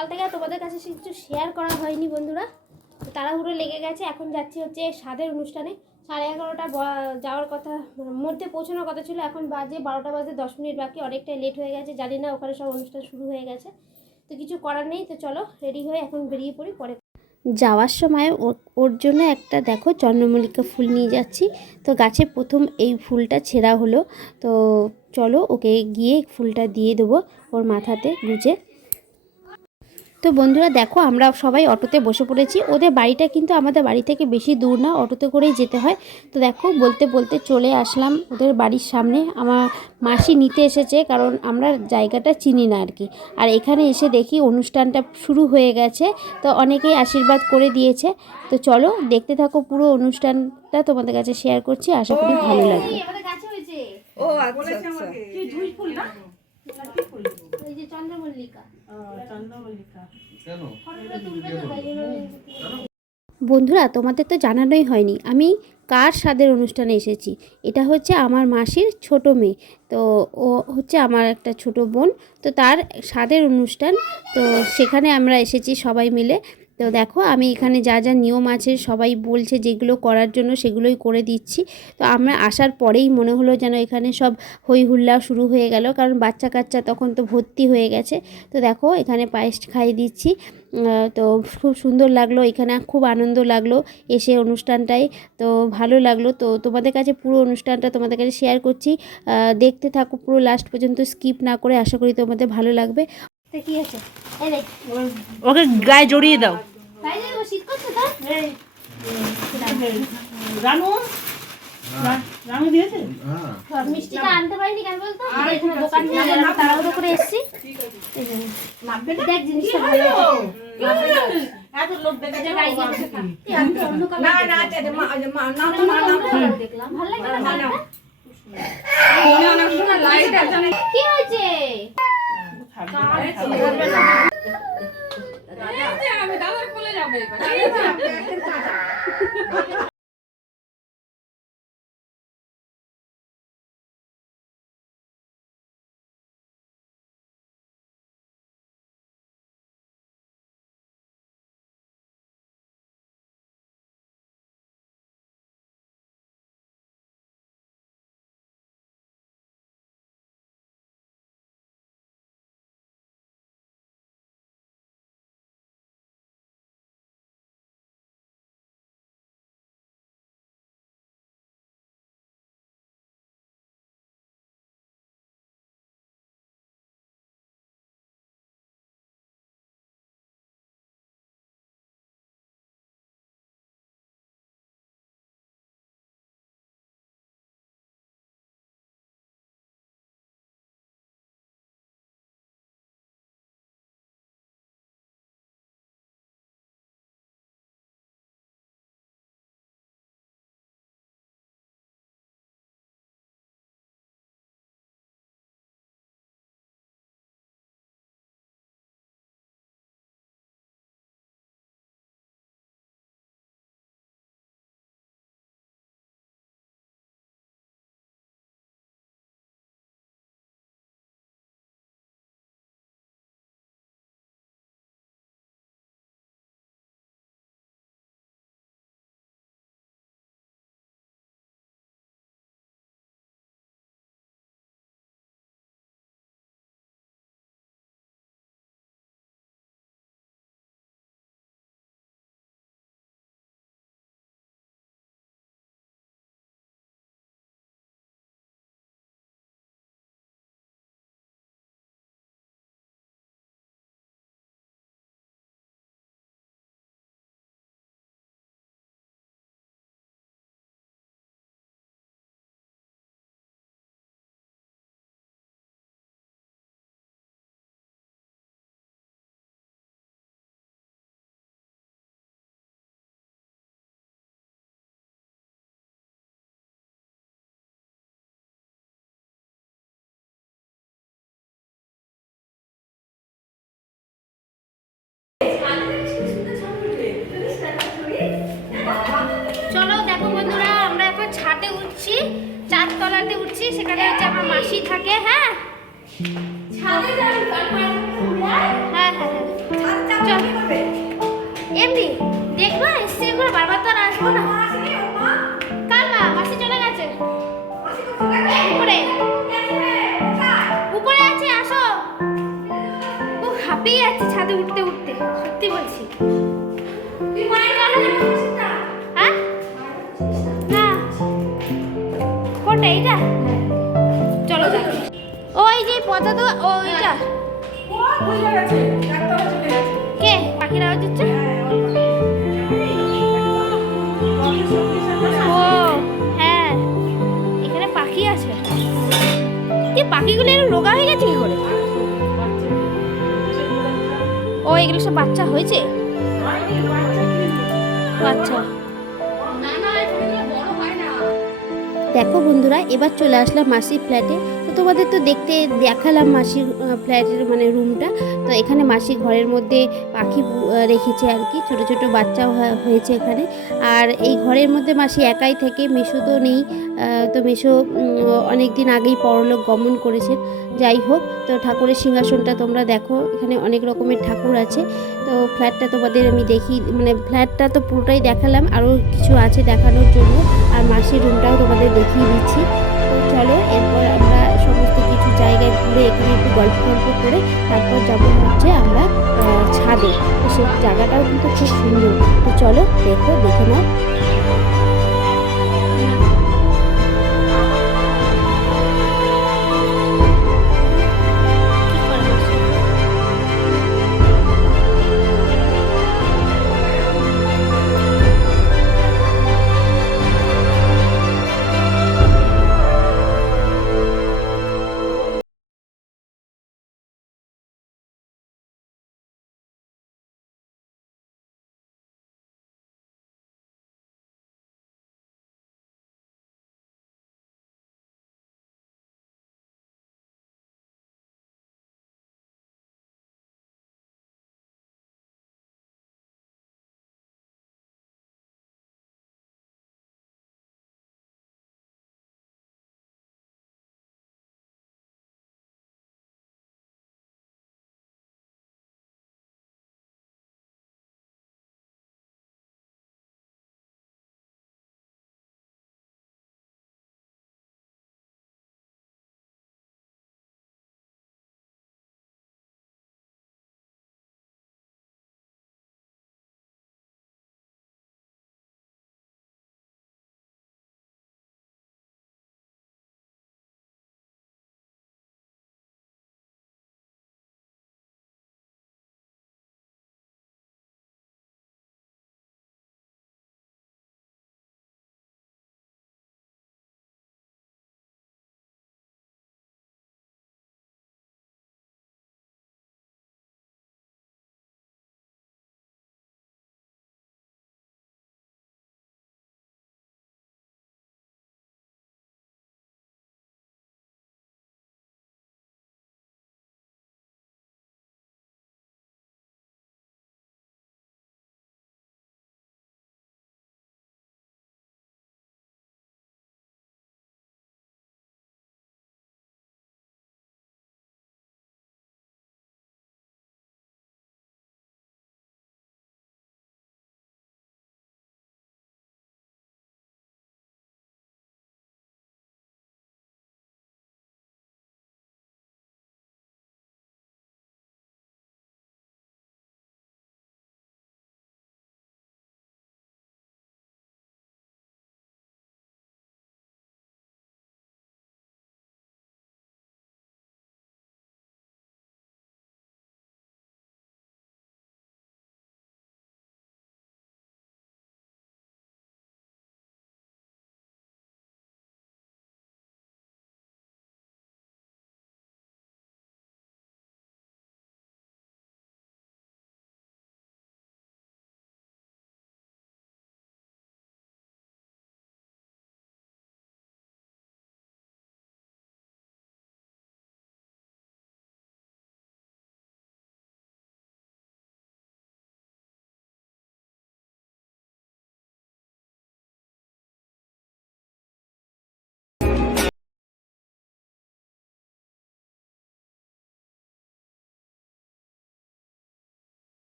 সকাল থেকে তোমাদের কাছে কিছু শেয়ার করা হয়নি বন্ধুরা, তাড়াহুড়ো লেগে গেছে। এখন যাচ্ছি হচ্ছে স্বাদের অনুষ্ঠানে। 11:30টা যাওয়ার কথা, মধ্যে পৌঁছানোর কথা ছিল। এখন বাজে 12টা বাজে 10 মিনিট বাকি, অনেকটাই লেট হয়ে গেছে। জানি না ওখানে সব অনুষ্ঠান শুরু হয়ে গেছে, তো কিছু করার নেই। তো চলো রেডি হয়ে এখন বেরিয়ে পড়ি। পরে যাওয়ার সময় ওর জন্য একটা দেখো চন্দ্রমল্লিকা ফুল নিয়ে যাচ্ছি। তো গাছে প্রথম এই ফুলটা ছেঁড়া হলো, তো চলো ওকে গিয়ে ফুলটা দিয়ে দেবো ওর মাথাতে গুজে। তো বন্ধুরা দেখো আমরা সবাই অটোতে বসে পড়েছি। ওদের বাড়িটা কিন্তু আমাদের বাড়ি থেকে বেশি দূর না, অটোতে করেই যেতে হয়। তো দেখো বলতে বলতে চলে আসলাম ওদের বাড়ির সামনে। আমার মাসি নিতে এসেছে, কারণ আমরা জায়গাটা চিনি না আর কি। আর এখানে এসে দেখি অনুষ্ঠানটা শুরু হয়ে গেছে, তো অনেকেই আশীর্বাদ করে দিয়েছে। তো চলো দেখতে থাকো, পুরো অনুষ্ঠানটা তোমাদের কাছে শেয়ার করছি, আশা করি ভালো লাগবে। ও আচ্ছা আচ্ছা, কি দুই ফুল না? কি ফুল? এই যে চন্দ্রমল্লিকা। চন্দ্রমল্লিকা। কেন? বন্ধুরা তোমাদের তো জানানোই হয়নি আমি কার স্বাদের অনুষ্ঠানে এসেছি। এটা হচ্ছে আমার মাসির ছোট মেয়ে, তো ও হচ্ছে আমার একটা ছোট বোন। তো তার স্বাদের অনুষ্ঠান, তো সেখানে আমরা এসেছি সবাই মিলে। তো দেখো আমি এখানে যা যা নিয়ম আছে সবাই বলছে যেগুলো করার জন্য সেগুলোই করে দিচ্ছি। তো আমরা আসার পরেই মনে হলো যেন এখানে সব হই হুল্লা শুরু হয়ে গেল, কারণ বাচ্চা কাচ্চা তখন তো ভর্তি হয়ে গেছে। তো দেখো এখানে পায়েস খাইয়ে দিচ্ছি। তো খুব সুন্দর লাগলো, এখানে খুব আনন্দ লাগলো এসে অনুষ্ঠানটায়। তো ভালো লাগলো। তো তোমাদের কাছে পুরো অনুষ্ঠানটা তোমাদের কাছে শেয়ার করছি, দেখতে থাকো পুরো লাস্ট পর্যন্ত, স্কিপ না করে। আশা করি তোমাদের ভালো লাগবে। তো কি আছে ওকে গায়ে জড়িয়ে দাও। শীত করছে তো রানু রানু দিয়েছে। মিষ্টিটা আনতে পারিনি কেন বলতো, এখানে দোকান থেকে তাড়াহুড়ো করে এসেছি। দেখ জিনিসটা ভালো এত লোক দেখেছে না না দেখলাম ভালো লাগে না লাইট আছে। কি হয়েছে? আমি দাদার কোলে যাবো এবার। চলো দেখো বন্ধুরা আমরা এখন ছাদে উঠছি, চারতলাতে উঠছি, সেখানে হচ্ছে আমার মাসি থাকে। হ্যাঁ হ্যাঁ হ্যাঁ চল এমনি দেখবো এসছি করে বারবার তো আর আসবো না কার মা মাসি চলে গেছে উপরে উপরে আছে আসো ও হাঁপিয়ে যাচ্ছে ছাদে উঠতে উঠতে সত্যি বলছি হ্যাঁ না কোনটা এইটা চলো যাই ওই যে পচা তো ওইটা কে পাখির আওয়াজ হচ্ছে ও হ্যাঁ এখানে পাখি আছে এই পাখিগুলো এরকম রোগা হয়ে গেছে কি করে ও এগুলো সব বাচ্চা হয়েছে আচ্ছা দেখো বন্ধুরা এবার চলে আসলাম মাসির ফ্ল্যাটে তো তোমাদের তো দেখালাম মাসির ফ্ল্যাটের মানে রুমটা তো এখানে মাসি ঘরের মধ্যে পাখি রেখেছে আর কি ছোট ছোট বাচ্চাও হয়েছে এখানে আর এই ঘরের মধ্যে মাসি একাই থেকে মেশো তো নেই তো মেশো অনেক দিন আগেই পরলোক গমন করেছে যাই হোক তো ঠাকুরের সিংহাসনটা তোমরা দেখো এখানে অনেক রকমের ঠাকুর আছে তো ফ্ল্যাটটা তোমাদের আমি মানে ফ্ল্যাটটা তো পুরোটাই দেখালাম আরও কিছু আছে দেখানোর জন্য আর মাসির রুমটাও তোমাদের দেখিয়ে দিচ্ছি তো চলো এরপর আমরা সমস্ত কিছু জায়গায় ঘুরে এখানে একটু গল্প করে তারপর যাবো হচ্ছে আমরা ছাদে তো সেই জায়গাটাও কিন্তু খুব সুন্দর তো চলো দেখে নাও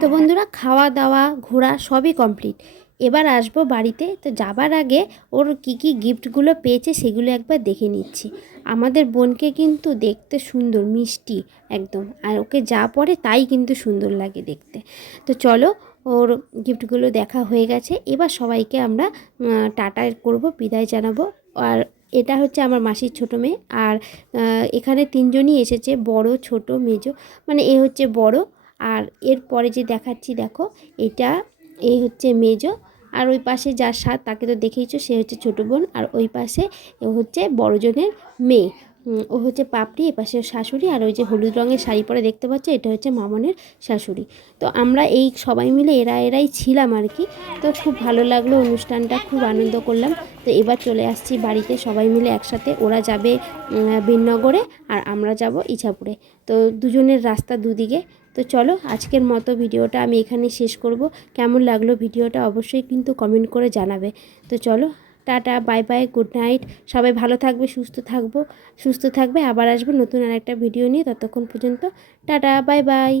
তো বন্ধুরা খাওয়া দাওয়া ঘোরা সবই কমপ্লিট। এবার আসবো বাড়িতে। তো যাবার আগে ওর কি কি গিফটগুলো পেয়েছে সেগুলো একবার দেখে নিচ্ছি। আমাদের বোনকে কিন্তু দেখতে সুন্দর, মিষ্টি একদম, আর ওকে যা পরে তাই কিন্তু সুন্দর লাগে দেখতে। তো চলো, ওর গিফটগুলো দেখা হয়ে গেছে, এবার সবাইকে আমরা টাটা করব, বিদায় জানাবো। আর এটা হচ্ছে আমার মাসির ছোটো মেয়ে। আর এখানে তিনজনই এসেছে, বড় ছোট মেজো, মানে এ হচ্ছে বড়। আর এরপরে যে দেখাচ্ছি দেখো, এটা এই হচ্ছে মেজো। আর ওই পাশে যার সাথ তাকে তো দেখেইছো, সে হচ্ছে ছোটো বোন। আর ওই পাশে ও হচ্ছে বড়জনের মেয়ে, ও হচ্ছে পাপড়ি, এ পাশে ওর শাশুড়ি। আর ওই যে হলুদ রঙের শাড়ি পরে দেখতে পাচ্ছ, এটা হচ্ছে মামনের শাশুড়ি। তো আমরা এই সবাই মিলে এরাই ছিলাম আর কি। তো খুব ভালো লাগলো অনুষ্ঠানটা, খুব আনন্দ করলাম। তো এবার চলে আসছি বাড়িতে সবাই মিলে একসাথে। ওরা যাবে বীরনগরে আর আমরা যাব ইছাপুরে। তো দুজনের রাস্তা দুদিকে। তো চলো, আজকের মতো ভিডিওটা আমি এখানে শেষ করব। কেমন লাগলো ভিডিওটা অবশ্যই কিন্তু কমেন্ট করে জানাবে। তো চলো, tata, bye bye, good night. সবাই ভালো থাকবে, সুস্থ থাকবে। আবার আসবো নতুন আরেকটা ভিডিও নিয়ে। ততক্ষণ পর্যন্ত টাটা, বাই বাই।